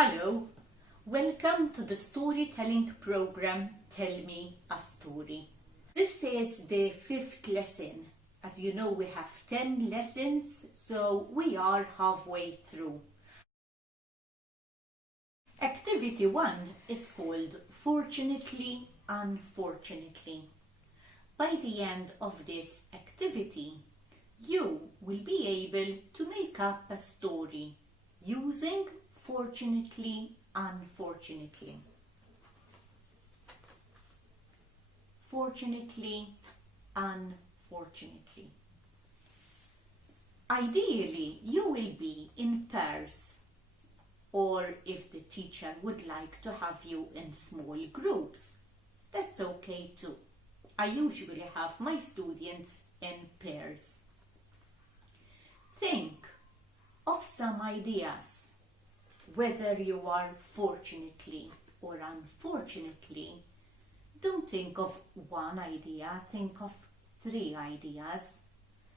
Hello, welcome to the storytelling program Tell Me a Story. This is the 5th lesson. As you know, we have 10 lessons, so we are halfway through. Activity 1 is called Fortunately, Unfortunately. By the end of this activity, you will be able to make up a story using fortunately, unfortunately. Fortunately, unfortunately. Ideally, you will be in pairs, or if the teacher would like to have you in small groups, that's okay too. I usually have my students in pairs. Think of some ideas. Whether you are fortunately or unfortunately, don't think of one idea, think of 3 ideas.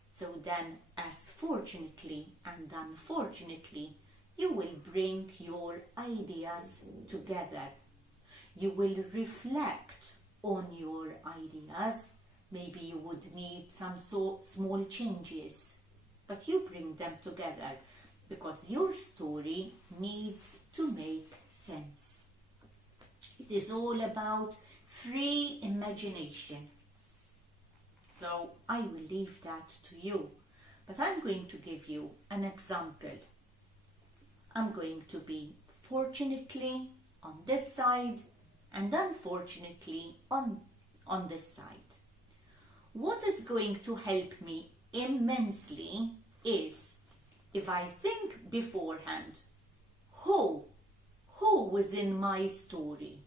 So then, as fortunately and unfortunately, you will bring your ideas together. You will reflect on your ideas. Maybe you would need some small changes, but you bring them together, because your story needs to make sense. It is all about free imagination. So I will leave that to you, but I'm going to give you an example. I'm going to be fortunately on this side and unfortunately on this side. What is going to help me immensely is if I think beforehand, who was in my story?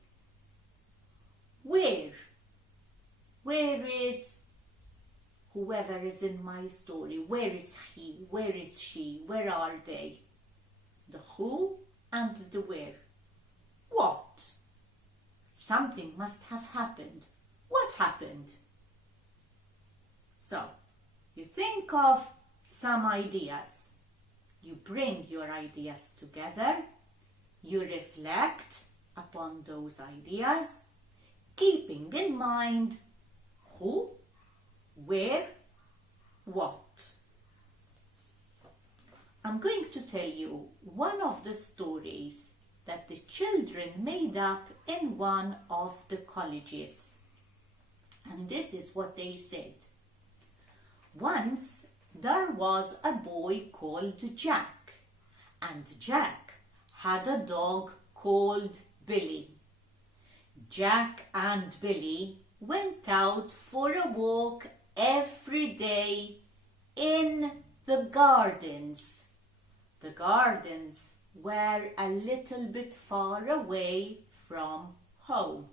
Where is whoever is in my story? Where is he? Where is she? Where are they? The who and the where. What? Something must have happened. What happened? So, you think of some ideas. You bring your ideas together, you reflect upon those ideas, keeping in mind who, where, what. I'm going to tell you one of the stories that the children made up in one of the colleges. And this is what they said. Once there was a boy called Jack, and Jack had a dog called Billy. Jack and Billy went out for a walk every day in the gardens. The gardens were a little bit far away from home.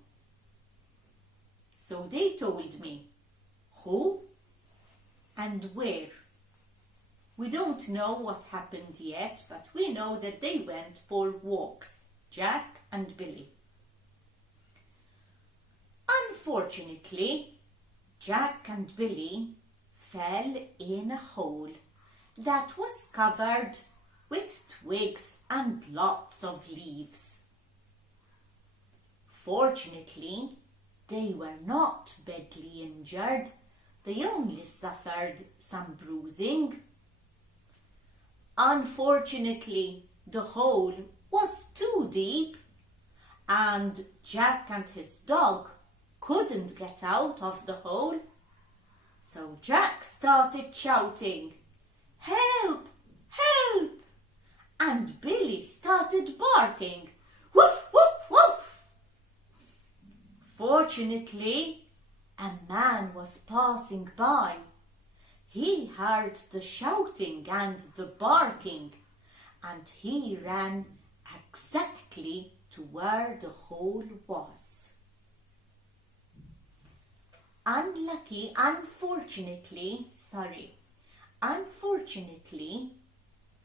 So they told me who and where. We don't know what happened yet, but we know that they went for walks, Jack and Billy. Unfortunately, Jack and Billy fell in a hole that was covered with twigs and lots of leaves. Fortunately, they were not badly injured. They only suffered some bruising. Unfortunately, the hole was too deep, and Jack and his dog couldn't get out of the hole. So Jack started shouting, "Help! Help!" And Billy started barking, "Woof, woof, woof!" Fortunately, a man was passing by. He heard the shouting and the barking, and he ran exactly to where the hole was. Unfortunately,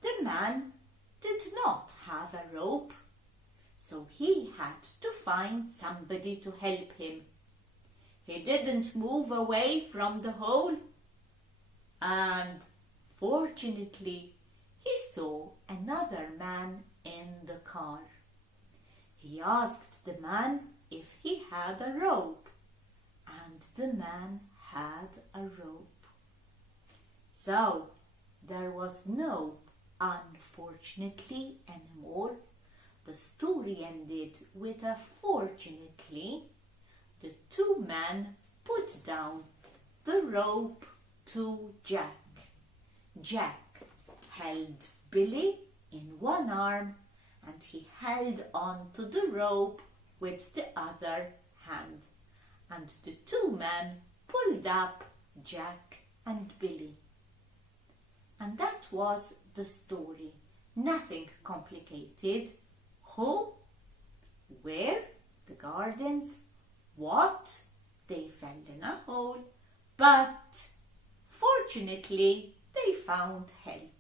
the man did not have a rope, so he had to find somebody to help him. He didn't move away from the hole, and fortunately he saw another man in the car. He asked the man if he had a rope, and the man had a rope. So there was no unfortunately anymore. The story ended with a fortunately. The two men put down the rope to Jack. Jack held Billy in one arm and he held on to the rope with the other hand. And the two men pulled up Jack and Billy. And that was the story. Nothing complicated. Who? Where? The gardens. What? They fell in a hole. But fortunately, they found help.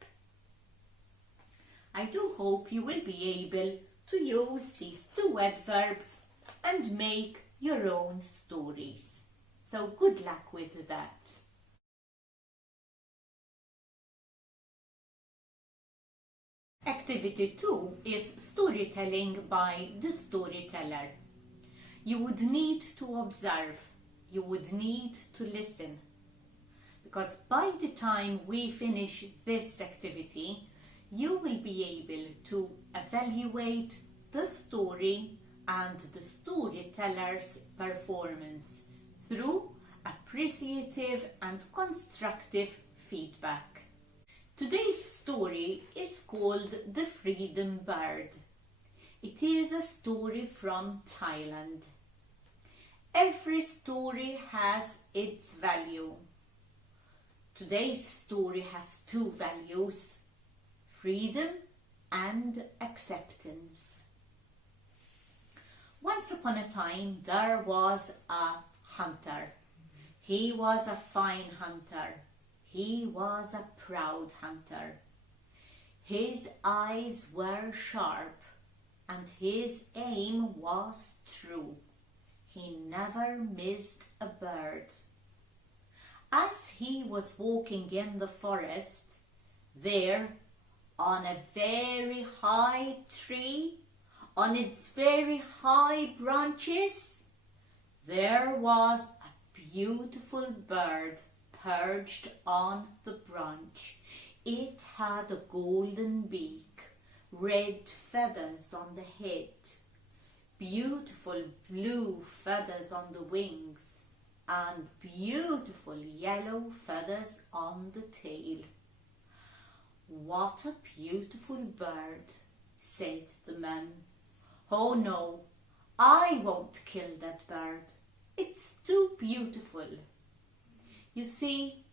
I do hope you will be able to use these two adverbs and make your own stories. So good luck with that. Activity 2 is storytelling by the storyteller. You would need to observe, you would need to listen. Because by the time we finish this activity, you will be able to evaluate the story and the storyteller's performance through appreciative and constructive feedback. Today's story is called The Freedom Bird. It is a story from Thailand. Every story has its value. Today's story has two values: freedom and acceptance. Once upon a time, there was a hunter. He was a fine hunter. He was a proud hunter. His eyes were sharp and his aim was true. He never missed a bird. As he was walking in the forest, there, on a very high tree, on its very high branches, there was a beautiful bird perched on the branch. It had a golden beak, red feathers on the head, beautiful blue feathers on the wings, and beautiful yellow feathers on the tail. "What a beautiful bird," said the man. "Oh no, I won't kill that bird. It's too beautiful." You see,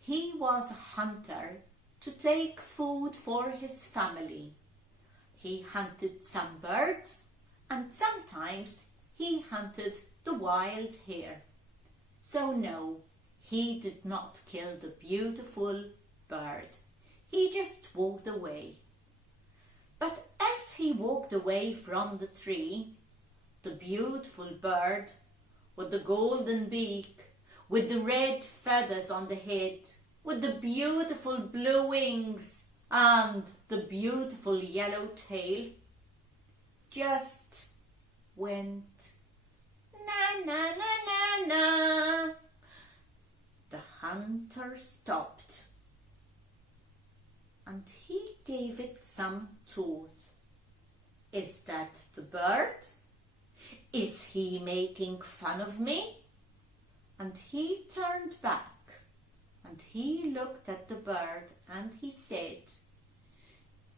he was a hunter to take food for his family. He hunted some birds and sometimes he hunted the wild hare. So no, he did not kill the beautiful bird. He just walked away. But as he walked away from the tree, the beautiful bird with the golden beak, with the red feathers on the head, with the beautiful blue wings and the beautiful yellow tail, just went na na na na na. The hunter stopped and he gave it some thought. Is that the bird? Is he making fun of me? And he turned back and he looked at the bird and he said,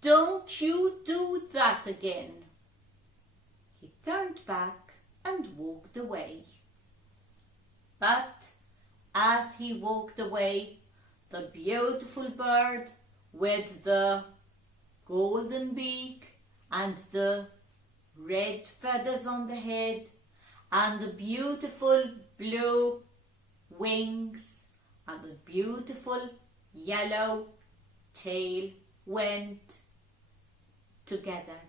"Don't you do that again." He turned back and walked away. But as he walked away, the beautiful bird with the golden beak and the red feathers on the head and the beautiful blue wings and the beautiful yellow tail went together.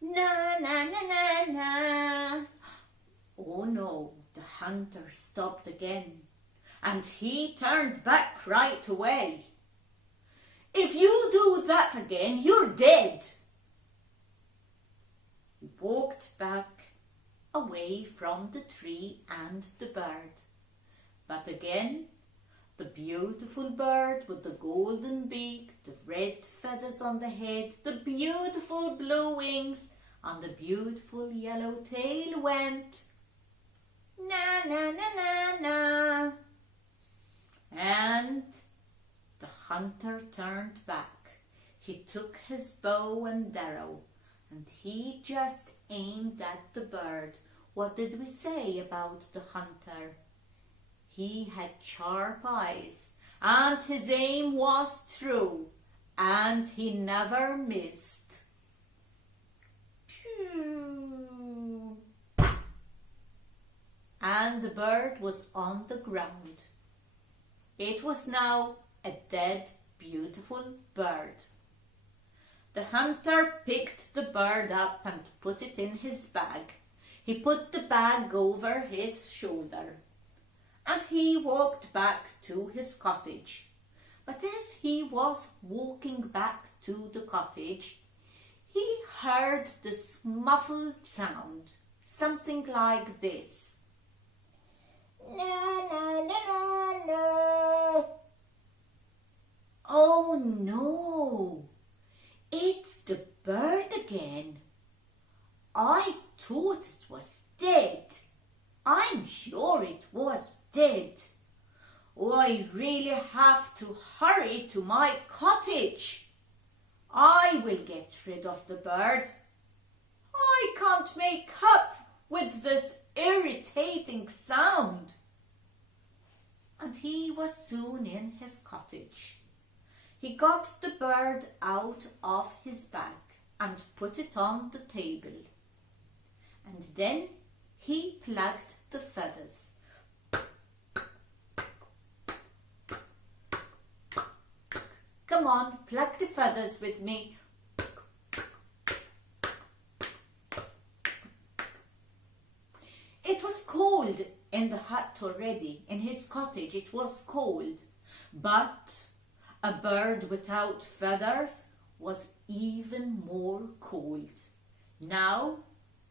Na na na na na. Oh no, the hunter stopped again and he turned back right away. "If you do that again, you're dead." walked back away from the tree and the bird. But again, the beautiful bird with the golden beak, the red feathers on the head, the beautiful blue wings, and the beautiful yellow tail went na na na na na. And the hunter turned back. He took his bow and arrow, and he just aimed at the bird. What did we say about the hunter? He had sharp eyes, and his aim was true, and he never missed. Phew. And the bird was on the ground. It was now a dead, beautiful bird. The hunter picked the bird up and put it in his bag. He put the bag over his shoulder, and he walked back to his cottage. But as he was walking back to the cottage, he heard this muffled sound, something like this. Na, na, na, na, na. Oh no, it's the bird again. I thought it was dead. I'm sure it was dead. Oh, I really have to hurry to my cottage. I will get rid of the bird. I can't make up with this irritating sound. And he was soon in his cottage. He got the bird out of his bag and put it on the table. And then he plucked the feathers. Come on, pluck the feathers with me. It was cold in the hut already. In his cottage it was cold. But a bird without feathers was even more cold. Now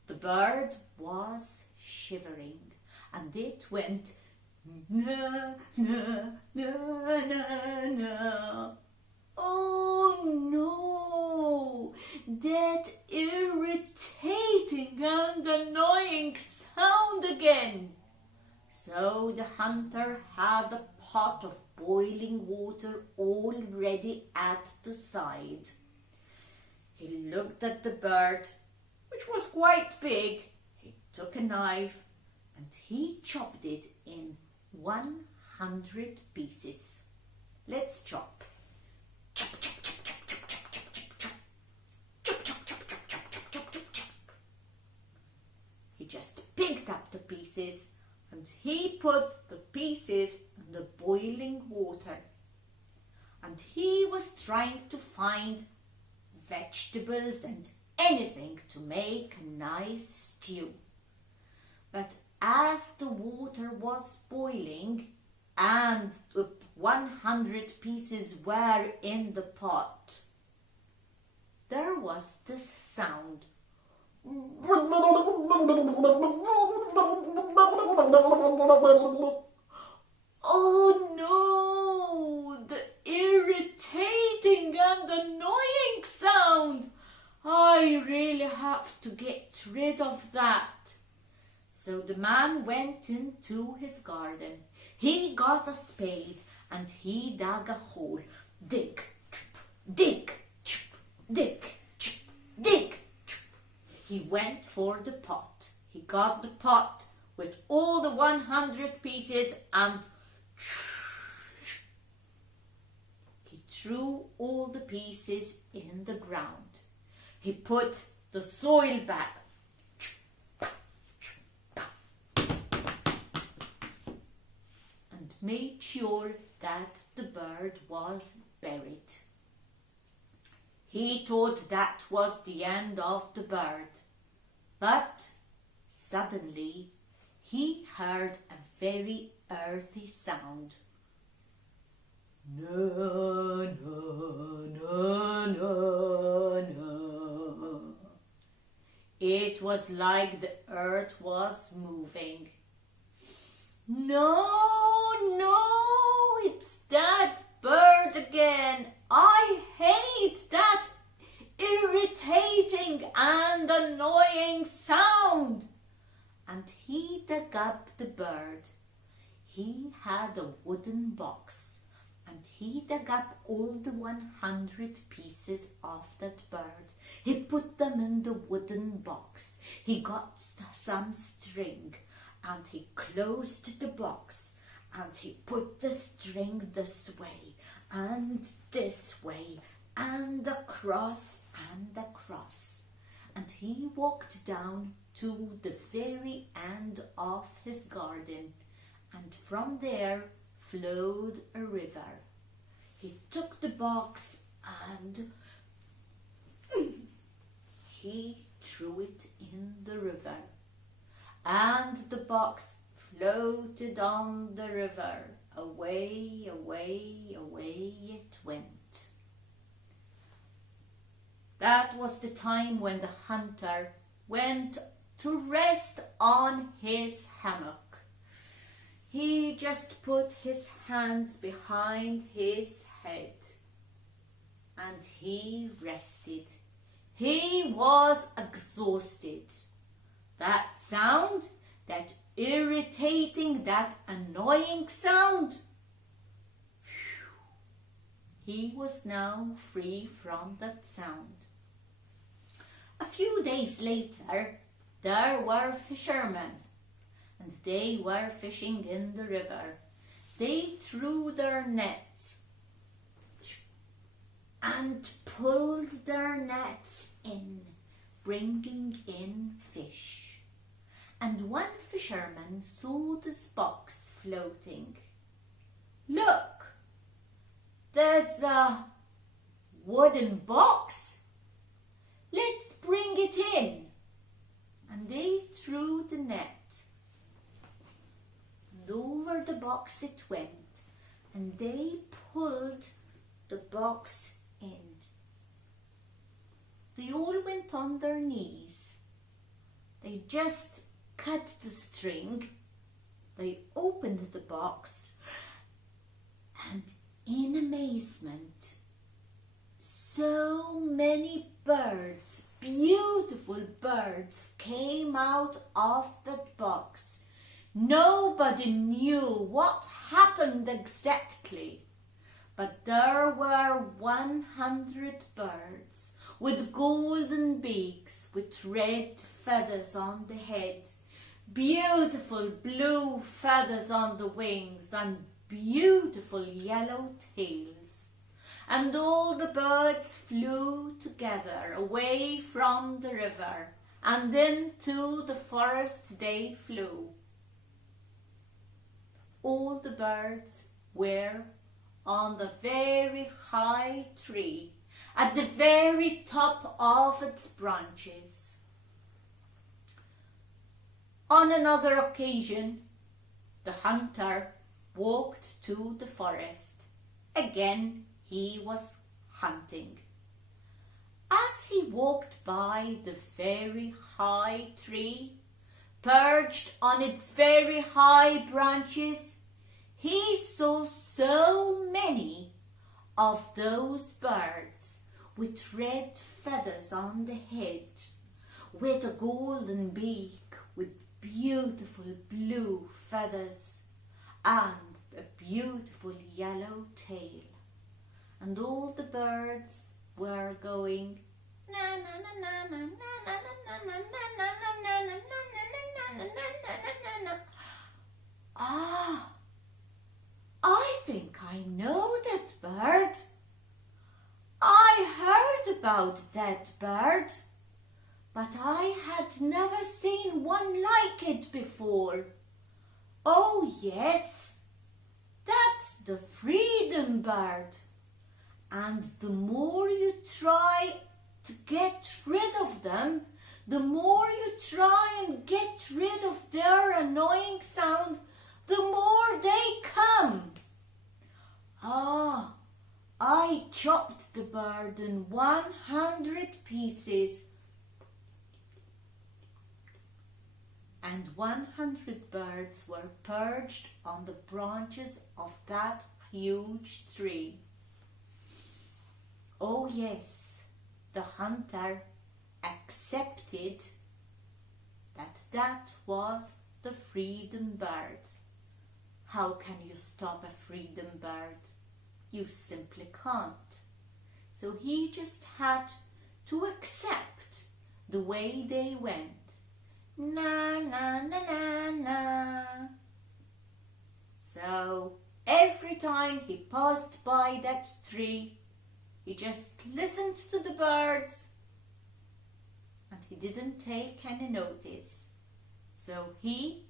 the bird was shivering, and it went na na na na na. Oh no, that irritating and annoying sound again. So the hunter had a pot of boiling water already at the side. He looked at the bird, which was quite big. He took a knife and he chopped it in 100 pieces. Let's chop. Chop, chop, chop, chop, chop, chop, chop, chop, chop. Chop, chop, chop, chop, chop, chop, chop, chop, chop. He just picked up the pieces and he put the pieces in the boiling water. And he was trying to find vegetables and anything to make a nice stew. But as the water was boiling and 100 pieces were in the pot, there was this sound. Oh no, the irritating and annoying sound. I really have to get rid of that. So the man went into his garden. He got a spade and he dug a hole. Dig, dig, dig, dig. He went for the pot. He got the pot with all the 100 pieces and he threw all the pieces in the ground. He put the soil back and made sure that the bird was buried. He thought that was the end of the bird, but suddenly he heard a very earthy sound. No, no, no, no, no. It was was like the earth was moving. No, it's that bird again. I hate that irritating and annoying sound. And he dug up the bird. He had a wooden box, and he dug up all the 100 pieces of that bird. He put them in the wooden box. He got some string, and he closed the box, and he put the string this way, and this way, and across, and he walked down to the very end of his garden, and from there flowed a river. He took the box and he threw it in the river, and the box floated on the river. Away, away, away it went. That was the time when the hunter went to rest on his hammock. He just put his hands behind his head and he rested. He was exhausted. That sound, that irritating, that annoying sound, he was now free from that sound. A few days later, there were fishermen, and they were fishing in the river. They threw their nets and pulled their nets in, bringing in fish. And one fisherman saw this box floating. Look, there's a wooden box. Let's bring it in. And they threw the net. And over the box it went. And they pulled the box in. They all went on their knees. They just cut the string. They opened the box. And in amazement, so many birds, beautiful birds, came out of that box. Nobody knew what happened exactly, but there were 100 birds with golden beaks, with red feathers on the head, beautiful blue feathers on the wings, and beautiful yellow tails. And all the birds flew together away from the river, and into the forest they flew. All the birds were on the very high tree, at the very top of its branches. On another occasion, the hunter walked to the forest. Again, he was hunting. As he walked by the very high tree, perched on its very high branches, he saw so many of those birds with red feathers on the head, with a golden beak, with beautiful blue feathers, and a beautiful yellow tail. And all the birds were going na na na na na na na na na na na na na. Ah, I think I know that bird. I heard about that bird, but I had never seen one like it before. Oh yes, that's the freedom bird. And the more you try to get rid of them, the more you try and get rid of their annoying sound, the more they come. Ah, I chopped the bird in 100 pieces. and 100 birds were perched on the branches of that huge tree. Oh yes, the hunter accepted that that was the freedom bird. How can you stop a freedom bird? You simply can't. So he just had to accept the way they went. Na na na na na. So every time he passed by that tree, he just listened to the birds and he didn't take any notice. So he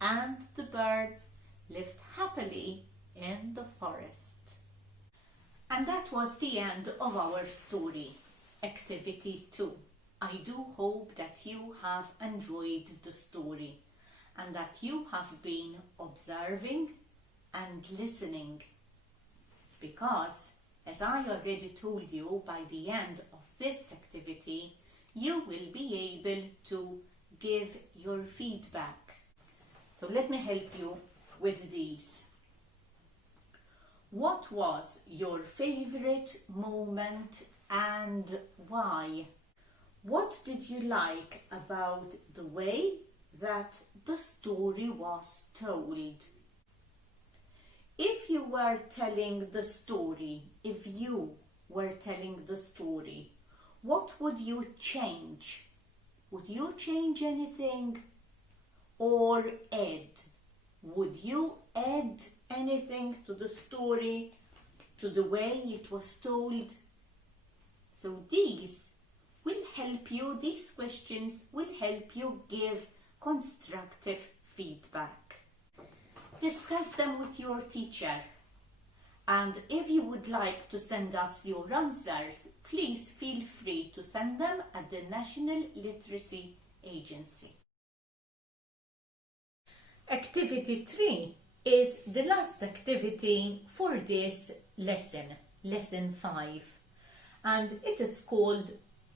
and the birds lived happily in the forest. And that was the end of our story, Activity 2. I do hope that you have enjoyed the story and that you have been observing and listening, because, as I already told you, by the end of this activity, you will be able to give your feedback. So let me help you with these. What was your favorite moment and why? What did you like about the way that the story was told? If you were telling the story, what would you change? Would you change anything or add? Would you add anything to the story, to the way it was told? So these questions will help you give constructive feedback. Discuss them with your teacher. And if you would like to send us your answers, please feel free to send them at the National Literacy Agency. Activity 3 is the last activity for this lesson, lesson 5. And it is called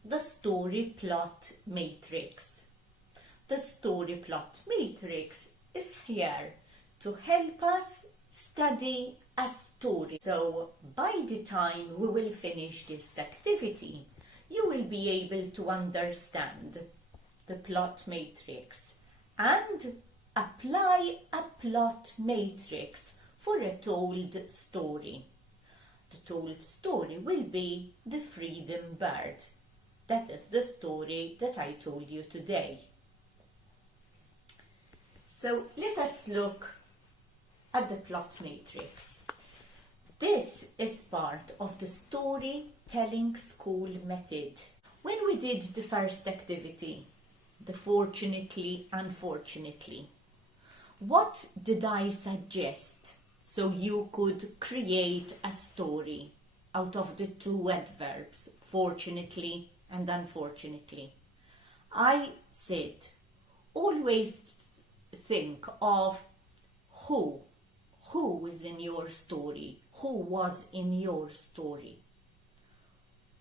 the Story Plot Matrix. The Story Plot Matrix is here to help us study a story. So by the time we will finish this activity, you will be able to understand the plot matrix and apply a plot matrix for a told story. The told story will be The Freedom Bird. That is the story that I told you today. So let us look at the plot matrix. This is part of the storytelling school method. When we did the first activity, the fortunately, unfortunately, what did I suggest so you could create a story out of the two adverbs, fortunately and unfortunately? I said, always think of who is in your story, who was in your story.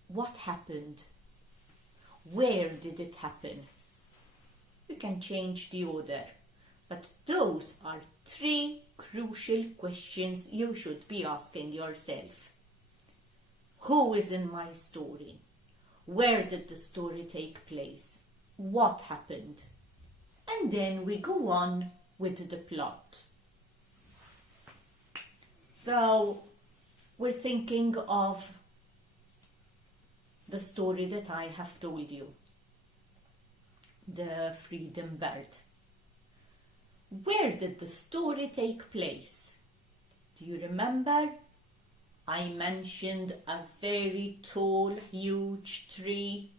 What happened? Where did it happen? You can change the order, but those are 3 crucial questions you should be asking yourself. Who is in my story? Where did the story take place? What happened? And then we go on with the plot. So we're thinking of the story that I have told you, The Freedom Bird. Where did the story take place? Do you remember? I mentioned a very tall, huge tree.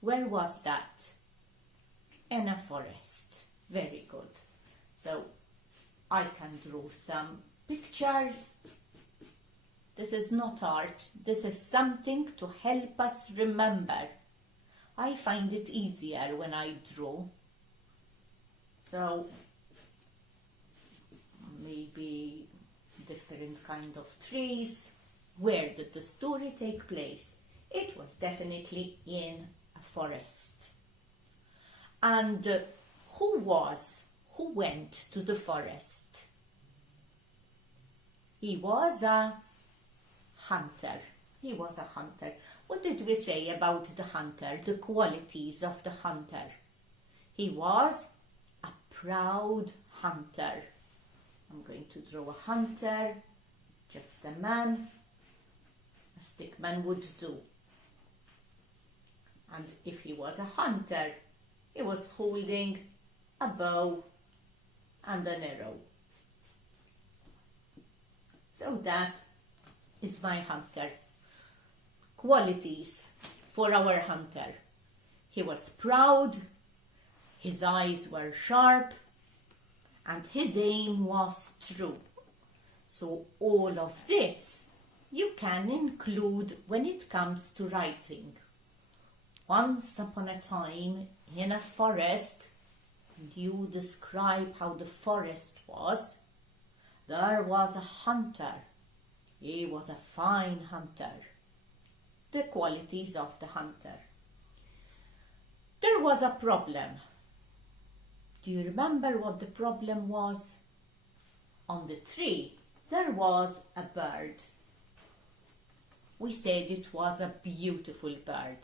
Where was that? In a forest. Very good. So I can draw some pictures. This is not art. This is something to help us remember. I find it easier when I draw. So maybe different kind of trees. Where did the story take place? It was definitely in a forest. And who went to the forest? He was a hunter. He was a hunter. What did we say about the hunter? The qualities of the hunter. He was a proud hunter. I'm going to draw a hunter, just a man. A stick man would do. And if he was a hunter, he was holding a bow and an arrow. So that is my hunter. Qualities for our hunter. He was proud, his eyes were sharp, and his aim was true. So all of this you can include when it comes to writing. Once upon a time in a forest, and you describe how the forest was, there was a hunter. He was a fine hunter. The qualities of the hunter. There was a problem. Do you remember what the problem was? On the tree, there was a bird. We said it was a beautiful bird.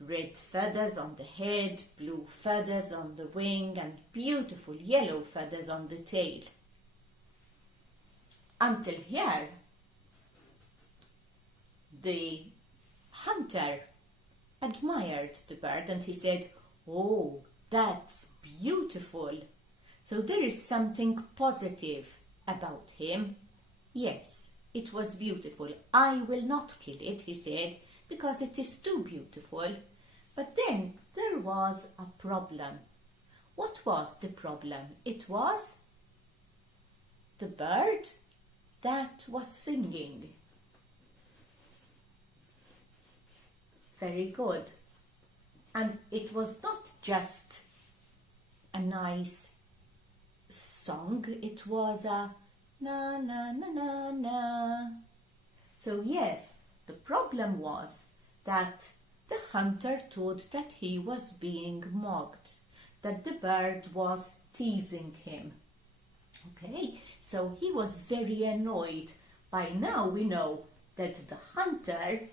Red feathers on the head, blue feathers on the wing, and beautiful yellow feathers on the tail. Until here, the hunter admired the bird and he said, "Oh, that's beautiful. So there is something positive about him." Yes, it was beautiful. "I will not kill it," he said, "because it is too beautiful." But then there was a problem. What was the problem? It was the bird that was singing. Very good. And it was not just a nice song, it was a na na na na na. So yes, the problem was that the hunter thought that he was being mocked, that the bird was teasing him. Okay, so he was very annoyed. By now we know that the hunter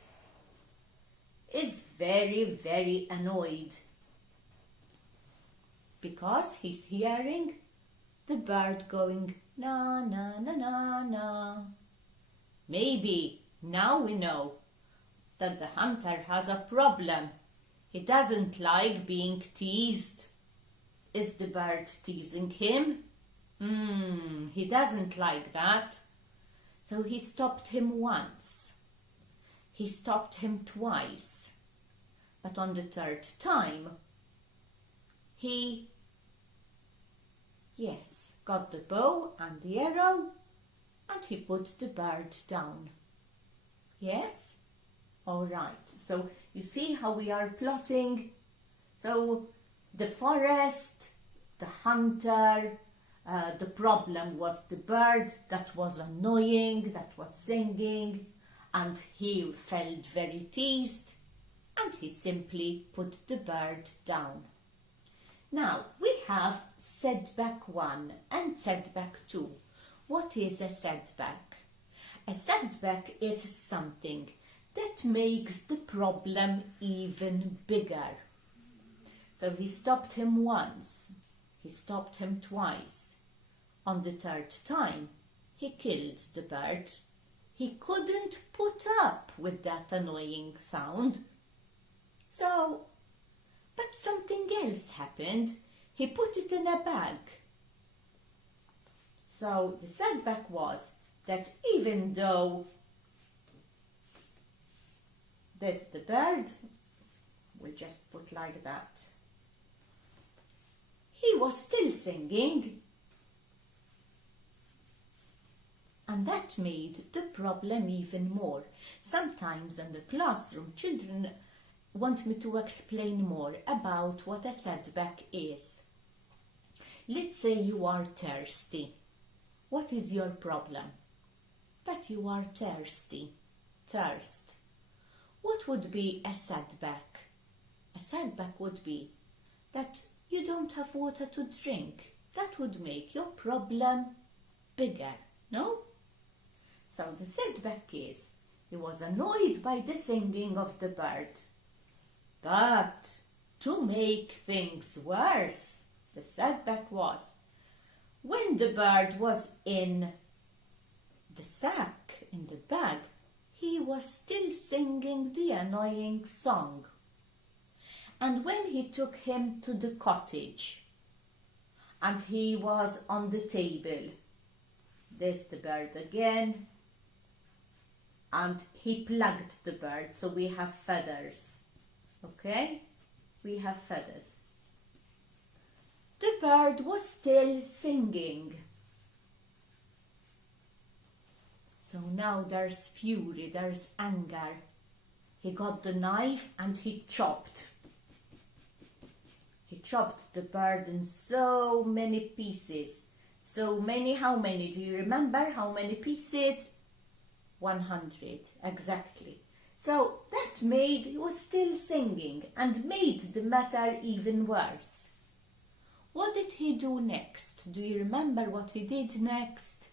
is very, very annoyed because he's hearing the bird going na na na na na. Maybe now we know that the hunter has a problem. He doesn't like being teased. Is the bird teasing him? He doesn't like that. So he stopped him once. He stopped him twice. But on the third time, he, got the bow and the arrow and he put the bird down. Yes? All right. So you see how we are plotting? So the forest, the hunter, the problem was the bird that was annoying, that was singing, and he felt very teased, and he simply put the bird down. Now, we have setback 1 and setback 2. What is a setback? A setback is something that makes the problem even bigger. So he stopped him once, he stopped him twice. On the third time, he killed the bird. He couldn't put up with that annoying sound. So, but something else happened. He put it in a bag. So the setback was that even though there's the bird, we'll just put like that, he was still singing. And that made the problem even more. Sometimes in the classroom, children want me to explain more about what a setback is. Let's say you are thirsty. What is your problem? That you are thirsty. Thirst. What would be a setback? A setback would be that you don't have water to drink. That would make your problem bigger, no? So the setback is, he was annoyed by the singing of the bird. But to make things worse, the setback was, when the bird was in the sack, in the bag, he was still singing the annoying song. And when he took him to the cottage, and he was on the table, there's the bird again, and he plugged the bird, so we have feathers, okay? We have feathers. The bird was still singing. So now there's fury, there's anger. He got the knife and he chopped. He chopped the bird in so many pieces. So many, how many? Do you remember how many pieces? 100, exactly. So that made, he was still singing and made the matter even worse. What did he do next? Do you remember what he did next?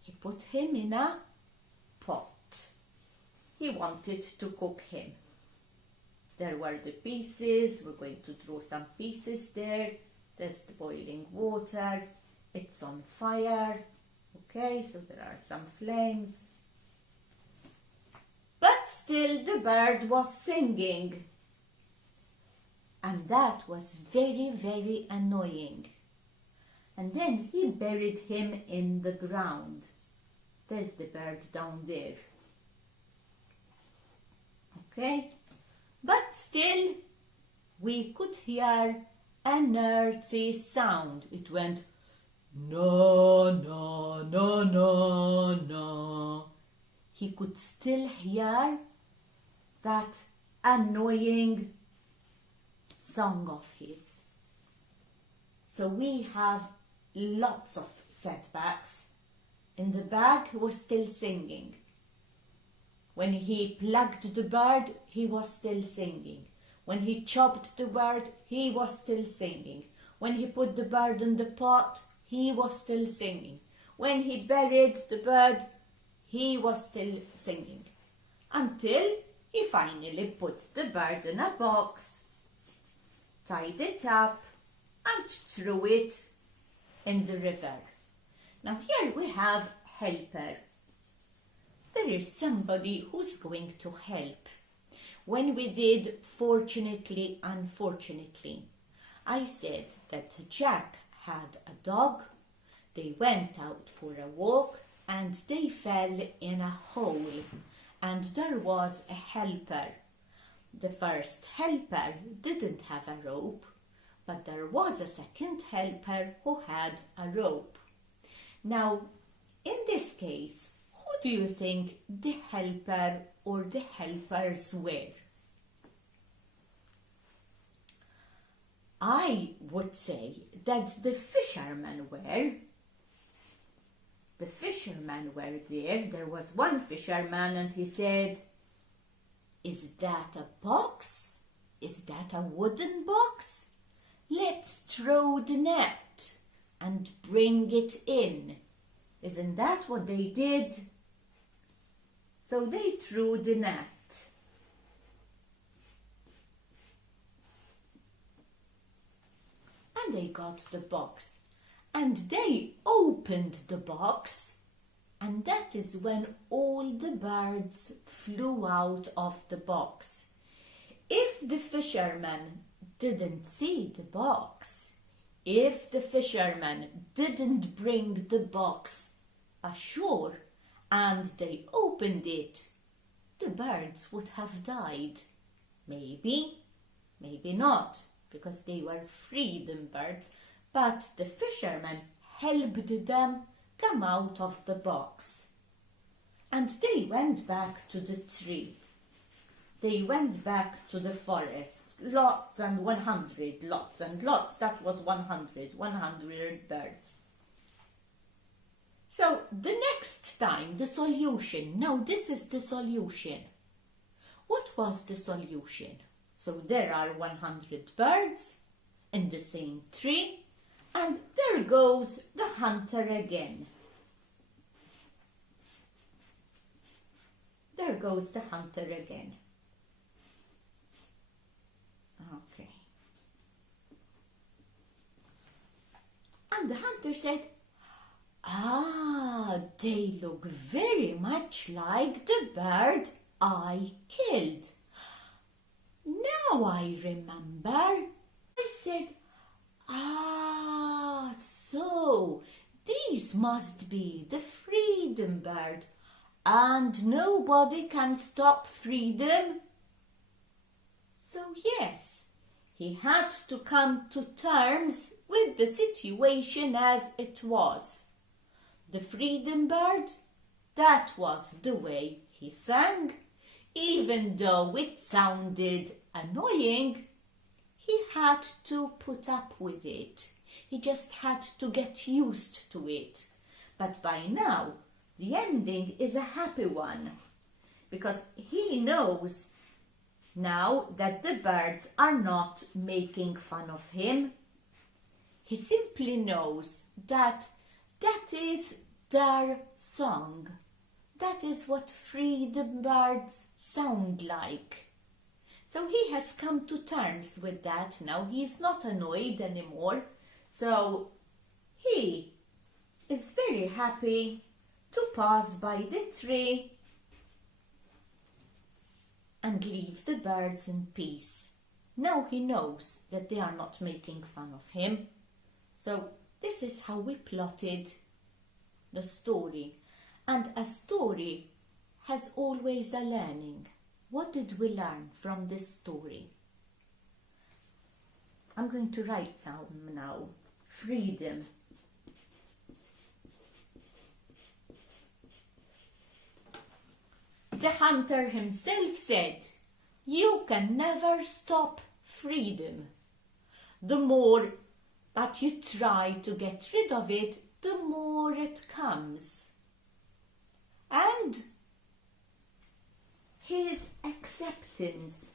He put him in a pot. He wanted to cook him. There were the pieces, we're going to draw some pieces there. There's the boiling water, it's on fire. Okay, so there are some flames. But still the bird was singing. And that was very, very annoying. And then he buried him in the ground. There's the bird down there. Okay? But still, we could hear an earthy sound. It went, no, no, no, no, no. He could still hear that annoying song of his. So we have lots of setbacks. In the bag, he was still singing. When he plugged the bird, he was still singing. When he chopped the bird, he was still singing. When he put the bird in the pot, he was still singing. When he buried the bird, he was still singing. Until he finally put the bird in a box, tied it up, and threw it in the river. Now here we have helper. There is somebody who's going to help. When we did fortunately, unfortunately, I said that Jack had a dog. They went out for a walk and they fell in a hole, and there was a helper. The first helper didn't have a rope, but there was a second helper who had a rope. Now, in this case, who do you think the helper or the helpers were? I would say that the fishermen were. The fishermen were there. There was one fisherman and he said, "Is that a box? Is that a wooden box? Let's throw the net and bring it in." Isn't that what they did? So they threw the net. And they got the box. And they opened the box. And that is when all the birds flew out of the box. If the fisherman didn't see the box, if the fisherman didn't bring the box ashore and they opened it, the birds would have died. Maybe, maybe not, because they were freedom birds, but the fisherman helped them come out of the box. And they went back to the tree. They went back to the forest. Lots and 100, lots and lots. That was 100 birds. So the next time, the solution. Now this is the solution. What was the solution? So there are 100 birds in the same tree, and there goes the hunter again. There goes the hunter again. Okay. And the hunter said, "Ah, they look very much like the bird I killed. Now I remember." I said, "Ah, so these must be the freedom bird, and nobody can stop freedom." So yes, he had to come to terms with the situation as it was. The freedom bird, that was the way he sang. Even though it sounded annoying, he had to put up with it. He just had to get used to it. But by now, the ending is a happy one, because he knows now that the birds are not making fun of him. He simply knows that that is their song. That is what freedom birds sound like. So he has come to terms with that now. He's not annoyed anymore. So he is very happy to pass by the tree and leave the birds in peace. Now he knows that they are not making fun of him. So this is how we plotted the story. And a story has always a learning. What did we learn from this story? I'm going to write some now. Freedom. The hunter himself said, "You can never stop freedom. The more that you try to get rid of it, the more it comes." And his acceptance.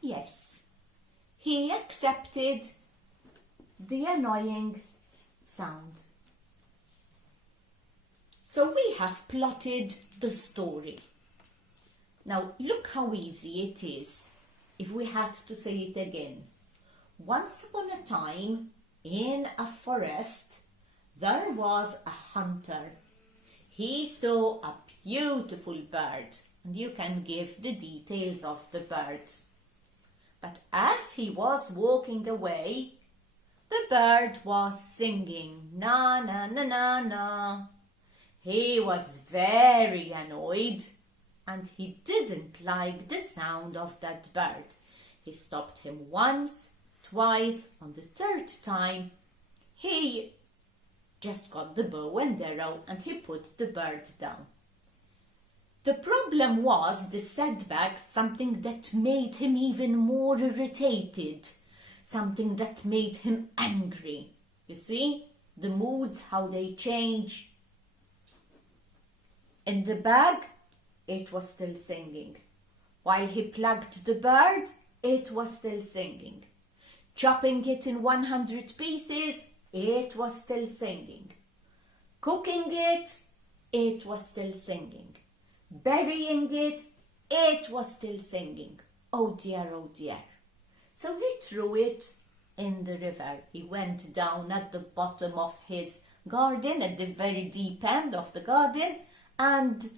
Yes, he accepted the annoying sound. So we have plotted the story. Now look how easy it is if we had to say it again. Once upon a time, in a forest, there was a hunter. He saw a beautiful bird, and you can give the details of the bird. But as he was walking away, the bird was singing, "Na na na na na." He was very annoyed, and he didn't like the sound of that bird. He stopped him once, twice. On the third time, he just got the bow and arrow and he put the bird down. The problem was the setback, something that made him even more irritated, something that made him angry. You see, the moods, how they change. In the bag, it was still singing. While he plugged the bird, it was still singing. Chopping it in 100 pieces, it was still singing. Cooking it, it was still singing. Burying it, it was still singing. Oh dear, oh dear. So he threw it in the river. He went down at the bottom of his garden, at the very deep end of the garden, and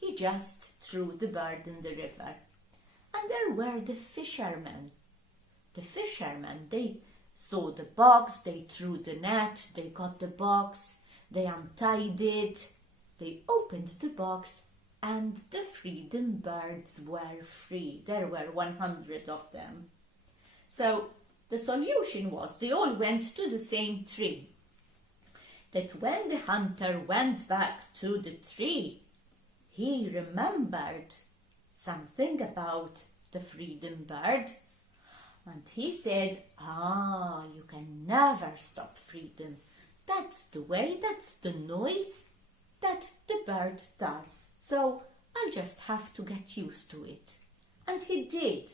he just threw the bird in the river. And there were the fishermen. The fishermen, they saw the box, they threw the net, they got the box, they untied it, they opened the box, and the freedom birds were free. There were 100 of them. So the solution was they all went to the same tree. That when the hunter went back to the tree, he remembered something about the freedom bird. And he said, you can never stop freedom. That's the way, that's the noise that the bird does. So I'll just have to get used to it. And he did,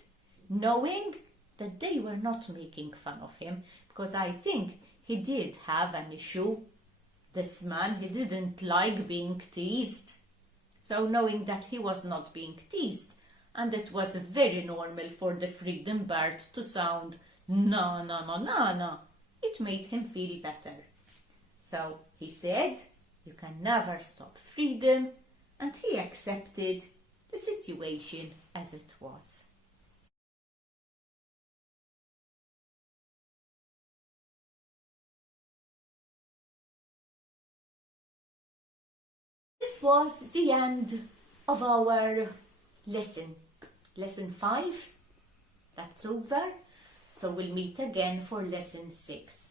knowing that they were not making fun of him, because I think he did have an issue. This man, he didn't like being teased. So knowing that he was not being teased, and it was very normal for the freedom bird to sound na na na na na, it made him feel better. So he said, you can never stop freedom, and he accepted the situation as it was. This was the end of our lesson. Lesson 5, that's over. So we'll meet again for lesson 6.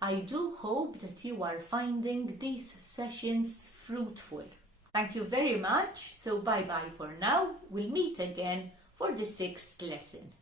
I do hope that you are finding these sessions fruitful. Thank you very much. So bye-bye for now. We'll meet again for the 6th lesson.